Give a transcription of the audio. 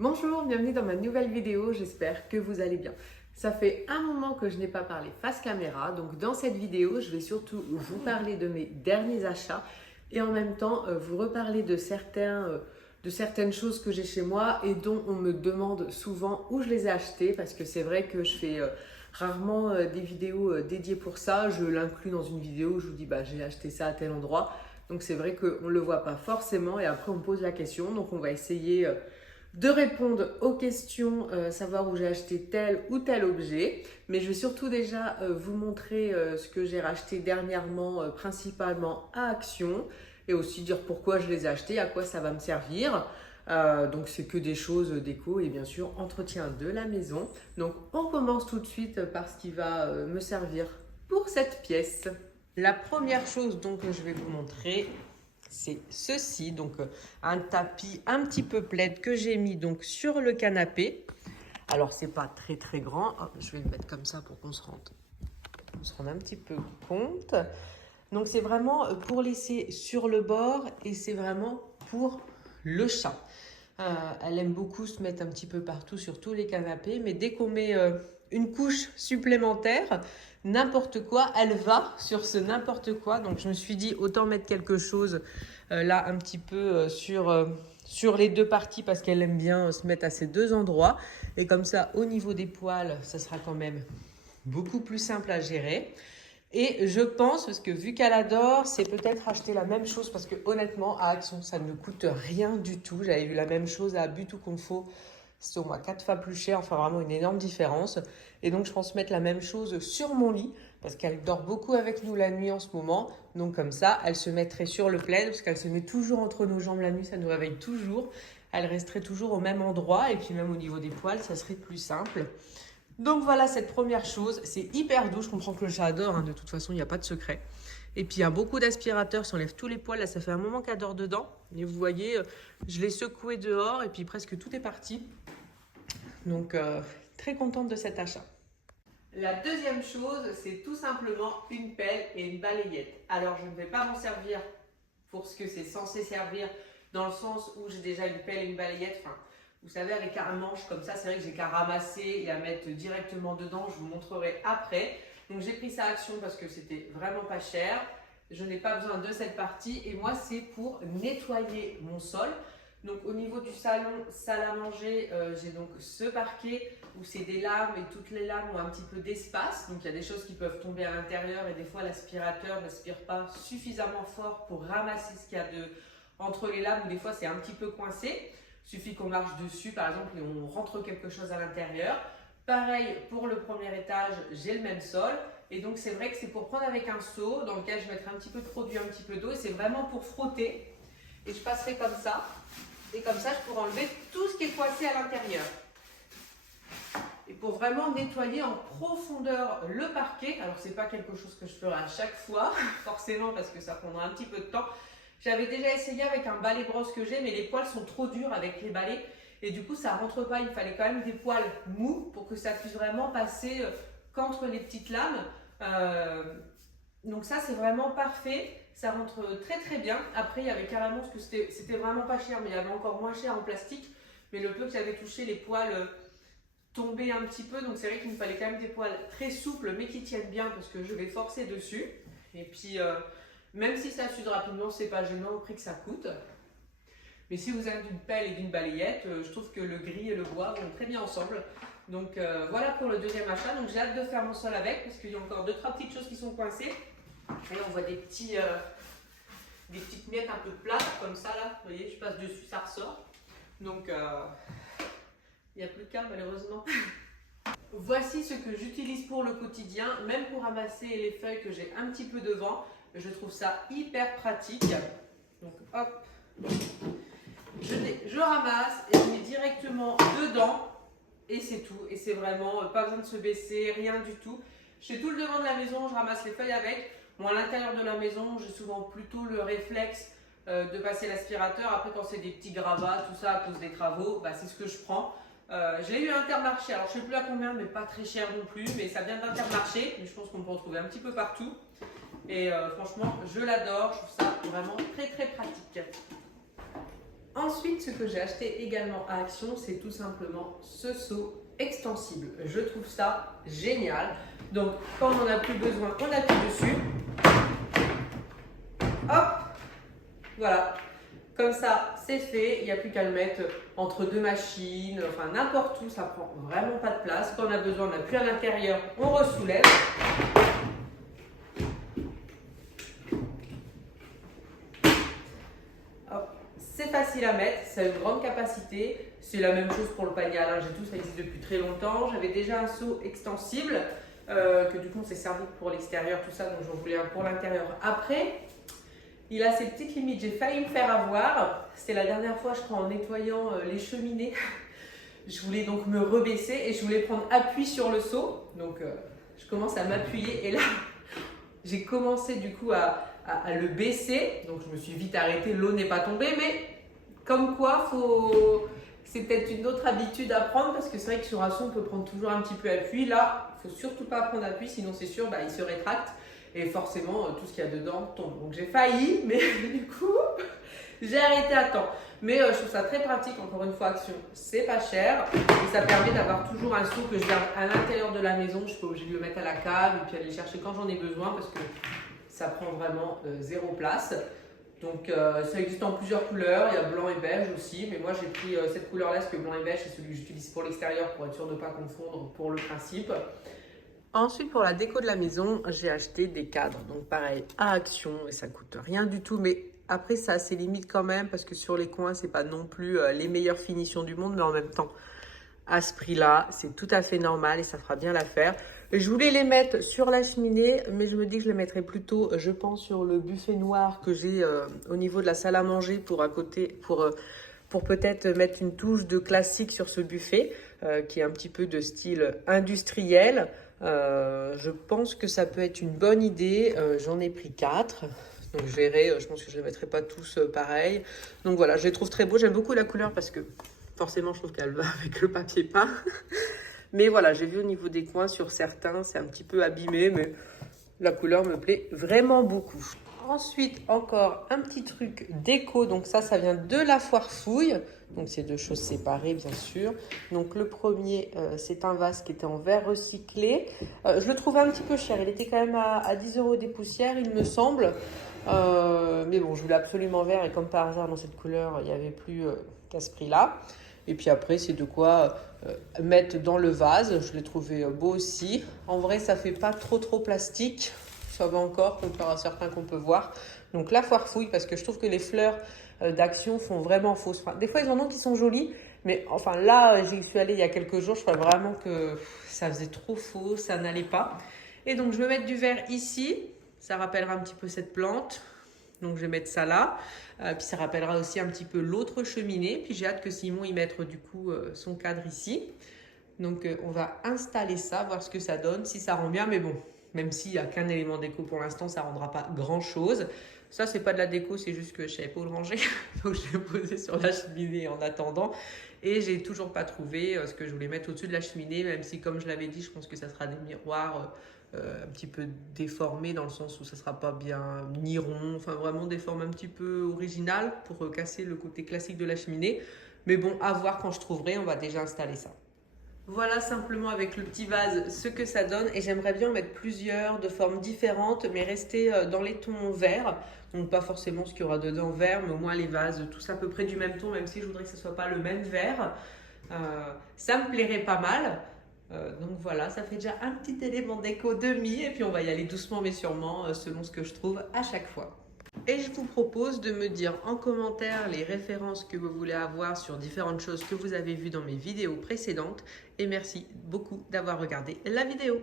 Bonjour, bienvenue dans ma nouvelle vidéo, j'espère que vous allez bien. Ça fait un moment que je n'ai pas parlé face caméra, donc dans cette vidéo, je vais surtout vous parler de mes derniers achats et en même temps vous reparler de certaines choses que j'ai chez moi et dont on me demande souvent où je les ai achetées parce que c'est vrai que je fais rarement des vidéos dédiées pour ça. Je l'inclus dans une vidéo où je vous dis j'ai acheté ça à tel endroit, donc c'est vrai qu'on ne le voit pas forcément et après on me pose la question, donc on va essayer de répondre aux questions, savoir où j'ai acheté tel ou tel objet. Mais je vais surtout déjà vous montrer ce que j'ai racheté dernièrement, principalement à Action, et aussi dire pourquoi je les ai achetés, à quoi ça va me servir. Donc c'est que des choses déco et bien sûr entretien de la maison. Donc on commence tout de suite par ce qui va me servir pour cette pièce. La première chose donc que je vais vous montrer, c'est ceci, donc un tapis un petit peu plaid que j'ai mis donc sur le canapé. Alors c'est pas très très grand. Hop, je vais le mettre comme ça pour qu'on se rende un petit peu compte. Donc c'est vraiment pour laisser sur le bord et c'est vraiment pour le chat. Elle aime beaucoup se mettre un petit peu partout sur tous les canapés, mais dès qu'on met une couche supplémentaire, n'importe quoi, elle va sur ce n'importe quoi. Donc je me suis dit autant mettre quelque chose là un petit peu sur les deux parties parce qu'elle aime bien se mettre à ces deux endroits. Et comme ça, au niveau des poils, ça sera quand même beaucoup plus simple à gérer. Et je pense, parce que vu qu'elle adore, c'est peut-être acheter la même chose parce que honnêtement, à Action, ça ne coûte rien du tout. J'avais vu la même chose à But ou Confo, c'est au moins 4 fois plus cher, enfin vraiment une énorme différence. Et donc je pense mettre la même chose sur mon lit parce qu'elle dort beaucoup avec nous la nuit en ce moment. Donc comme ça, elle se mettrait sur le plaid parce qu'elle se met toujours entre nos jambes la nuit, ça nous réveille toujours. Elle resterait toujours au même endroit et puis même au niveau des poils, ça serait plus simple. Donc voilà cette première chose, c'est hyper doux, je comprends que le chat adore, hein, de toute façon il n'y a pas de secret. Et puis il y a beaucoup d'aspirateurs, si on enlève tous les poils, là ça fait un moment qu'elle dort dedans. Et vous voyez, je l'ai secoué dehors et puis presque tout est parti. Donc très contente de cet achat. La deuxième chose, c'est tout simplement une pelle et une balayette. Alors je ne vais pas m'en servir pour ce que c'est censé servir, dans le sens où j'ai déjà une pelle et une balayette. Enfin, vous savez, avec un manche comme ça, c'est vrai que j'ai qu'à ramasser et à mettre directement dedans. Je vous montrerai après. Donc j'ai pris ça à Action parce que c'était vraiment pas cher. Je n'ai pas besoin de cette partie et moi c'est pour nettoyer mon sol. Donc au niveau du salon, salle à manger, j'ai donc ce parquet où c'est des lames et toutes les lames ont un petit peu d'espace. Donc il y a des choses qui peuvent tomber à l'intérieur et des fois l'aspirateur n'aspire pas suffisamment fort pour ramasser ce qu'il y a entre les lames ou des fois c'est un petit peu coincé. Il suffit qu'on marche dessus par exemple et on rentre quelque chose à l'intérieur. Pareil pour le premier étage, j'ai le même sol. Et donc c'est vrai que c'est pour prendre avec un seau dans lequel je mettrai un petit peu de produit, un petit peu d'eau. Et c'est vraiment pour frotter. Et je passerai comme ça. Et comme ça, je pourrai enlever tout ce qui est coincé à l'intérieur. Et pour vraiment nettoyer en profondeur le parquet, alors c'est pas quelque chose que je ferai à chaque fois, forcément parce que ça prendra un petit peu de temps. J'avais déjà essayé avec un balai brosse que j'ai, mais les poils sont trop durs avec les balais. Et du coup, ça rentre pas. Il fallait quand même des poils mous pour que ça puisse vraiment passer qu'entre les petites lames. Donc ça, c'est vraiment parfait. Ça rentre très très bien. Après, il y avait carrément, parce que c'était vraiment pas cher, mais il y avait encore moins cher en plastique. Mais le peu que j'avais touché, les poils tombaient un petit peu. Donc c'est vrai qu'il me fallait quand même des poils très souples, mais qui tiennent bien parce que je vais forcer dessus. Et puis, même si ça s'use rapidement, c'est pas gênant au prix que ça coûte. Mais si vous avez une pelle et d'une balayette, je trouve que le gris et le bois vont très bien ensemble. Donc voilà pour le deuxième achat. Donc j'ai hâte de faire mon sol avec parce qu'il y a encore 2-3 petites choses qui sont coincées. Et on voit des petites miettes un peu plates comme ça là. Vous voyez, je passe dessus, ça ressort. Donc il n'y a plus de cas malheureusement. Voici ce que j'utilise pour le quotidien, même pour ramasser les feuilles que j'ai un petit peu devant. Je trouve ça hyper pratique. Donc hop, je ramasse et je mets directement dedans. Et c'est tout. Et c'est vraiment pas besoin de se baisser, rien du tout. Je fais tout le devant de la maison, je ramasse les feuilles avec. Bon, à l'intérieur de la maison, j'ai souvent plutôt le réflexe de passer l'aspirateur. Après, quand c'est des petits gravats, tout ça à cause des travaux, c'est ce que je prends. Je l'ai eu à Intermarché. Alors, je ne sais plus à combien, mais pas très cher non plus. Mais ça vient d'Intermarché. Mais je pense qu'on peut en trouver un petit peu partout. Et franchement, je l'adore. Je trouve ça vraiment très très pratique. Ensuite, ce que j'ai acheté également à Action, c'est tout simplement ce seau extensible. Je trouve ça génial. Donc, quand on n'en a plus besoin, on appuie dessus. Hop, voilà. Comme ça, c'est fait. Il n'y a plus qu'à le mettre entre deux machines, enfin n'importe où. Ça prend vraiment pas de place. Quand on a besoin, on appuie à l'intérieur, on ressoulève. C'est facile à mettre, ça a une grande capacité. C'est la même chose pour le panier à linge et tout, ça existe depuis très longtemps. J'avais déjà un seau extensible que du coup on s'est servi pour l'extérieur, tout ça, donc j'en voulais un pour l'intérieur. Après, il a ses petites limites. J'ai failli me faire avoir. C'était la dernière fois, je crois, en nettoyant les cheminées. Je voulais donc me rebaisser et je voulais prendre appui sur le seau. Donc je commence à m'appuyer et là, j'ai commencé du coup à le baisser. Donc je me suis vite arrêtée, l'eau n'est pas tombée, mais comme quoi c'est peut-être une autre habitude à prendre parce que c'est vrai que sur un seau on peut prendre toujours un petit peu appui. Là, il ne faut surtout pas prendre appui, sinon c'est sûr, il se rétracte et forcément tout ce qu'il y a dedans tombe. Donc j'ai failli, mais du coup j'ai arrêté à temps. Mais je trouve ça très pratique, encore une fois, Action, c'est pas cher et ça permet d'avoir toujours un seau que je garde à l'intérieur de la maison. Je ne suis pas obligée de le mettre à la cave et puis aller le chercher quand j'en ai besoin parce que ça prend vraiment zéro place. Donc ça existe en plusieurs couleurs, il y a blanc et beige aussi, mais moi j'ai pris cette couleur là parce que blanc et beige c'est celui que j'utilise pour l'extérieur pour être sûr de ne pas confondre pour le principe. Ensuite pour la déco de la maison, j'ai acheté des cadres, donc pareil à Action et ça coûte rien du tout, mais après ça a ses limites quand même parce que sur les coins c'est pas non plus les meilleures finitions du monde, mais en même temps à ce prix-là, c'est tout à fait normal et ça fera bien l'affaire. Je voulais les mettre sur la cheminée, mais je me dis que je les mettrai plutôt, je pense, sur le buffet noir que j'ai au niveau de la salle à manger pour à côté, pour peut-être mettre une touche de classique sur ce buffet qui est un petit peu de style industriel. Je pense que ça peut être une bonne idée. J'en ai pris 4. Donc je verrai, je pense que je ne les mettrai pas tous pareil. Donc voilà, je les trouve très beaux. J'aime beaucoup la couleur parce que forcément, je trouve qu'elle va avec le papier peint. Mais voilà, j'ai vu au niveau des coins, sur certains, c'est un petit peu abîmé, mais la couleur me plaît vraiment beaucoup. Ensuite, encore un petit truc déco. Donc ça vient de la Foire Fouille. Donc c'est deux choses séparées, bien sûr. Donc le premier, c'est un vase qui était en verre recyclé. Je le trouvais un petit peu cher. Il était quand même à 10 € des poussières, il me semble. Mais bon, je voulais absolument vert. Et comme par hasard, dans cette couleur, il n'y avait plus qu'à ce prix-là. Et puis après, c'est de quoi mettre dans le vase. Je l'ai trouvé beau aussi. En vrai, ça fait pas trop plastique. Ça va encore, comparé à certains qu'on peut voir. Donc la Foire Fouille, parce que je trouve que les fleurs d'Action font vraiment fausse. Enfin, des fois, ils en ont qui sont jolies. Mais enfin là, j'y suis allée il y a quelques jours. Je crois vraiment que ça faisait trop faux. Ça n'allait pas. Et donc, je vais mettre du vert ici. Ça rappellera un petit peu cette plante. Donc je vais mettre ça là, puis ça rappellera aussi un petit peu l'autre cheminée, puis j'ai hâte que Simon y mette du coup son cadre ici. Donc on va installer ça, voir ce que ça donne, si ça rend bien, mais bon, même s'il n'y a qu'un élément déco pour l'instant, ça ne rendra pas grand chose. Ça c'est pas de la déco, c'est juste que je ne savais pas où le ranger, donc je l'ai posé sur la cheminée en attendant. Et j'ai toujours pas trouvé ce que je voulais mettre au-dessus de la cheminée, même si comme je l'avais dit, je pense que ça sera des miroirs un petit peu déformés dans le sens où ça sera pas bien ni rond, enfin vraiment des formes un petit peu originales pour casser le côté classique de la cheminée. Mais bon, à voir quand je trouverai, on va déjà installer ça. Voilà simplement avec le petit vase ce que ça donne et j'aimerais bien en mettre plusieurs de formes différentes mais rester dans les tons verts. Donc pas forcément ce qu'il y aura dedans vert mais au moins les vases tous à peu près du même ton même si je voudrais que ce ne soit pas le même vert. Ça me plairait pas mal. Donc voilà, ça fait déjà un petit élément déco demi et puis on va y aller doucement mais sûrement selon ce que je trouve à chaque fois. Et je vous propose de me dire en commentaire les références que vous voulez avoir sur différentes choses que vous avez vues dans mes vidéos précédentes. Et merci beaucoup d'avoir regardé la vidéo.